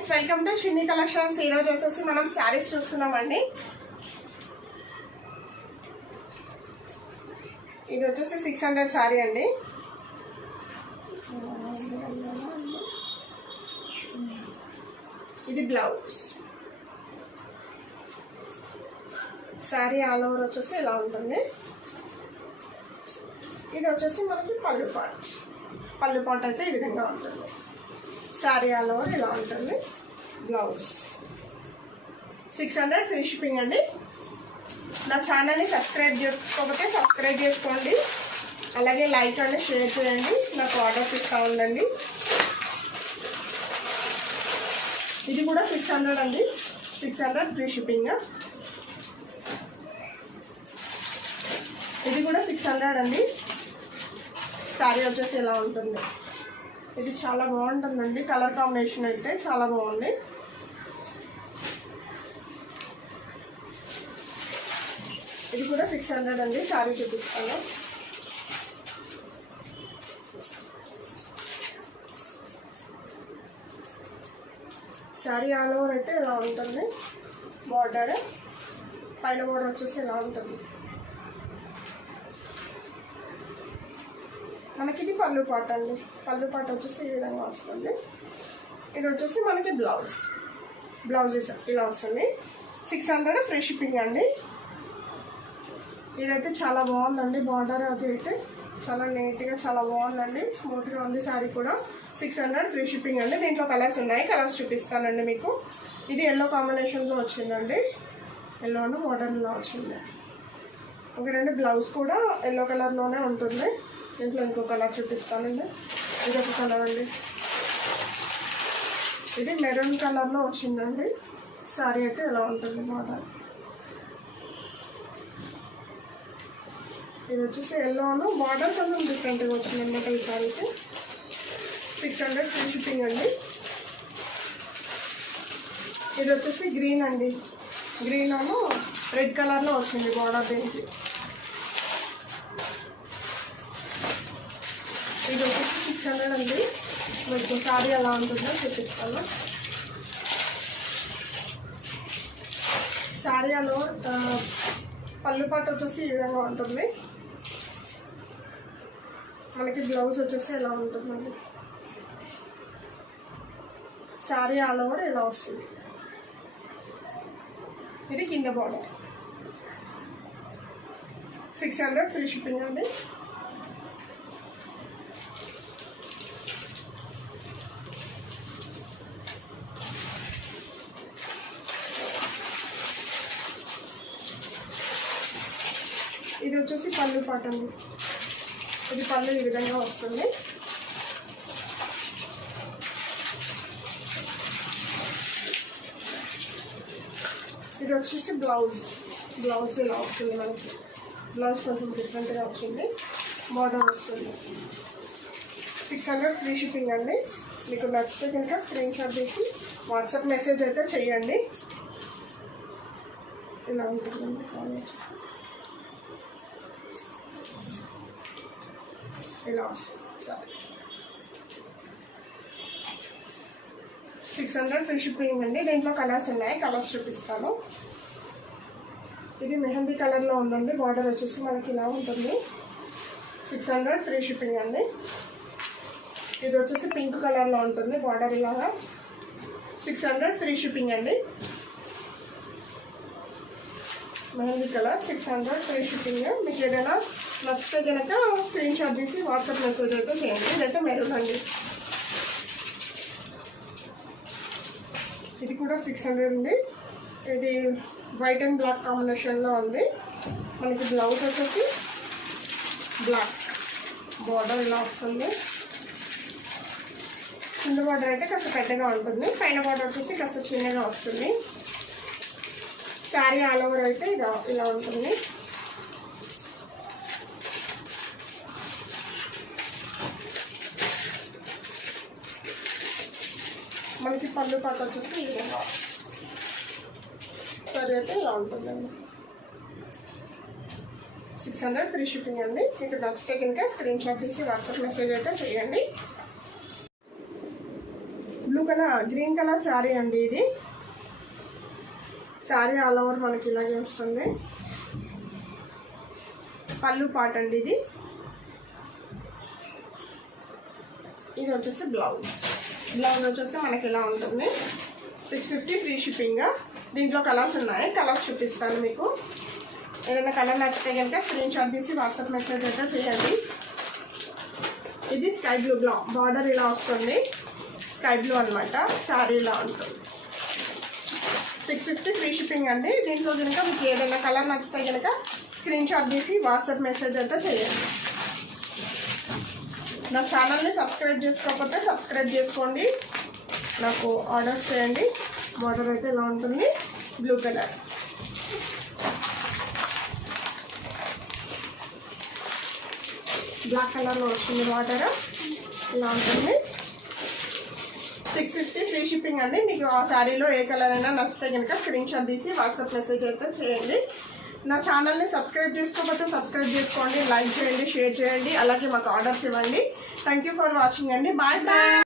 Friends, welcome to షిన్ని collections. ఈరోజు వచ్చేసి మనం శారీస్ చూస్తున్నామండి. ఇది వచ్చేసి 600 శారీ అండి. ఇది బ్లౌజ్. శారీ ఆల్ ఓవర్ వచ్చేసి ఇలా ఉంటుంది. ఇది వచ్చేసి మనకి పళ్ళు పాట్ అయితే ఈ విధంగా ఉంటుంది. శారీ ఆల్ ఓవర్ ఇలా ఉంటుంది. బ్లౌజ్ 600 ఫ్రీ షిప్పింగ్ అండి. నా ఛానల్ని సబ్స్క్రైబ్ చేసుకోకపోతే సబ్స్క్రైబ్ చేసుకోండి, అలాగే లైక్ అండి, షేర్ చేయండి. నాకు ఆర్డర్స్ ఇస్తూ ఉండండి. ఇది కూడా 600 అండి. 600 ఫ్రీ షిప్పింగ్. ఇది కూడా 600 అండి. శారీ వచ్చేసి ఇలా ఉంటుంది. ఇది చాలా బాగుంటుందండి. కలర్ కాంబినేషన్ అయితే చాలా బాగుంది. ఇది కూడా 600 అండి. శారీ చూపిస్తాను. శారీ ఆల్ ఓవర్ అయితే ఇలా ఉంటుంది. బార్డర్ పైన బార్డర్ వచ్చేసి ఇలా ఉంటుంది. మనకి ఇది పళ్ళు పాట అండి. పళ్ళు పాట వచ్చేసి ఈ విధంగా వస్తుంది. ఇది వచ్చేసి మనకి బ్లౌజ్ ఇలా వస్తుంది. 600 ఫ్రీ షిప్పింగ్ అండి. ఇదైతే చాలా బాగుందండి. బార్డర్ అది అయితే చాలా నీట్గా చాలా బాగుందండి. స్మూత్గా ఉంది. శారీ కూడా 600 ఫ్రీ షిప్పింగ్ అండి. దీంట్లో కలర్స్ ఉన్నాయి. కలర్స్ చూపిస్తానండి మీకు. ఇది ఎల్లో కాంబినేషన్లో వచ్చిందండి. ఎల్లోను బార్డర్లో వచ్చింది. ఒకటండి బ్లౌజ్ కూడా ఎల్లో కలర్లోనే ఉంటుంది. దీంట్లో ఇంకో కలర్ చూపిస్తానండి. ఇది ఒక కలర్ అండి. ఇది మెరూన్ కలర్లో వచ్చిందండి. శారీ అయితే ఎలా ఉంటుంది మోడల్. ఇది వచ్చేసి ఎల్లోను బార్డర్ కొంచెం డిఫరెంట్గా వచ్చింది అన్నమాట. ఈ శారీకి 600 ఫ్రీ షిప్పింగ్ అండి. ఇది వచ్చేసి గ్రీన్ అండి. గ్రీన్ రెడ్ కలర్లో వచ్చింది బార్డర్. దీనికి ఇది వచ్చేసి 600 అండి. మీకు శారీ ఎలా ఉంటుందో చూపిస్తాను. శారీలో పళ్ళు పాట వచ్చేసి ఈ విధంగా ఉంటుంది. మనకి బ్లౌజ్ వచ్చేసి ఎలా ఉంటుందండి. శారీ ఆల్ ఓవర్ ఇలా వస్తుంది. ఇది కింద బార్డర్. 600 ఫ్రీ షిప్పింగ్ అండి. ఇది వచ్చేసి పళ్ళు పాట అండి. ఇది పళ్ళు ఈ విధంగా వస్తుంది. ఇది వచ్చేసి బ్లౌజ్ ఇలా వస్తుంది. మనకి బ్లౌజ్ కొంచెం డిఫరెంట్గా వచ్చింది. బార్డర్ వస్తుంది. 600 ఫ్రీ షిప్పింగ్ అండి. మీకు నచ్చితే కనుక స్క్రీన్ షాట్ తీసి వాట్సాప్ మెసేజ్ అయితే చేయండి. ఇలా ఉంటుందండి సారీ వచ్చేసి ఇలా వస్తుంది. సారీ 600 ఫ్రీ షిప్పింగ్ అండి. దీంట్లో కలర్స్ ఉన్నాయి. కలర్స్ చూపిస్తాను. ఇది మెహందీ కలర్లో ఉందండి. బార్డర్ వచ్చేసి మనకి ఇలా ఉంటుంది. 600 ఫ్రీ షిప్పింగ్ అండి. ఇది వచ్చేసి పింక్ కలర్లో ఉంటుంది. బార్డర్ ఇలాగా 600 ఫ్రీ షిప్పింగ్ అండి. Mehndi colour 600 free shipping. మీకు ఏదైనా నచ్చితే కనుక స్క్రీన్ షాట్ తీసి వాట్సాప్ మెసేజ్ అయితే చేయండి. ఇదైతే మెరూన్ అండి. ఇది కూడా 600 ఉంది. ఇది వైట్ అండ్ బ్లాక్ కాంబినేషన్లో ఉంది. మనకి బ్లౌజ్ వచ్చేసి బ్లాక్ బార్డర్ ఇలా వస్తుంది. కింద బార్డర్ అయితే కాస్త పెద్దగా ఉంటుంది. పైన బార్డర్ వచ్చేసి కాస్త చిన్నగా వస్తుంది. శారీ ఆల్ ఓవర్ అయితే ఇలా ఉంటుంది. మనకి పళ్ళు పాట వచ్చేసి ఈ విధంగా సరే అయితే ఇలా ఉంటుందండి. 600 ఫ్రీ షిప్పింగ్ అండి. మీకు నచ్చితే కనుక స్క్రీన్ షాట్ తీసి వాట్సాప్ మెసేజ్ అయితే చేయండి. బ్లూ గ్రీన్ కలర్ శారీ అండి. ఇది శారీ ఆల్ ఓవర్ మనకి ఇలాగే వస్తుంది. పళ్ళు పాట అండి. ఇది వచ్చేసి బ్లౌజ్ వచ్చేసి మనకి ఇలా ఉంటుంది. 650 ఫ్రీ షిప్పింగ్. దీంట్లో కలర్స్ ఉన్నాయి, కలర్స్ చూపిస్తాను మీకు. ఏదైనా కలర్ నచ్చితే కనుక స్క్రీన్ షాట్ తీసి వాట్సాప్ మెసేజ్ అయితే చేయండి. ఇది స్కై బ్లూ బార్డర్ ఇలా వస్తుంది. స్కై బ్లూ అనమాట. శారీ ఇలా ఉంటుంది. 650 ఫ్రీ షిప్పింగ్ అండి. దీంట్లో కనుక మీకు ఏదైనా కలర్ నచ్చితే కనుక స్క్రీన్ షాట్ తీసి వాట్సాప్ మెసేజ్ అయితే చేయండి. నా ఛానల్ని సబ్స్క్రైబ్ చేసుకోకపోతే సబ్స్క్రైబ్ చేసుకోండి, నాకు ఆర్డర్స్ చేయండి. బార్డర్ అయితే ఇలా ఉంటుంది. Blue colour. బ్లాక్ కలర్లో వస్తుంది. బార్డర్ ఇలా ఉంటుంది. 650 ఫ్రీ షిప్పింగ్ అండి. మీకు ఆ శారీలో ఏ కలర్ అయినా నచ్చితే కనుక స్క్రీన్ షాట్ తీసి వాట్సాప్ మెసేజ్ అయితే చేయండి. నా ఛానల్ని సబ్స్క్రైబ్ చేసుకోకపోతే సబ్స్క్రైబ్ చేసుకోండి, లైక్ చేయండి, షేర్ చేయండి, అలాగే మాకు ఆర్డర్స్ ఇవ్వండి. థ్యాంక్ యూ ఫర్ వాచింగ్ అండి. Bye bye.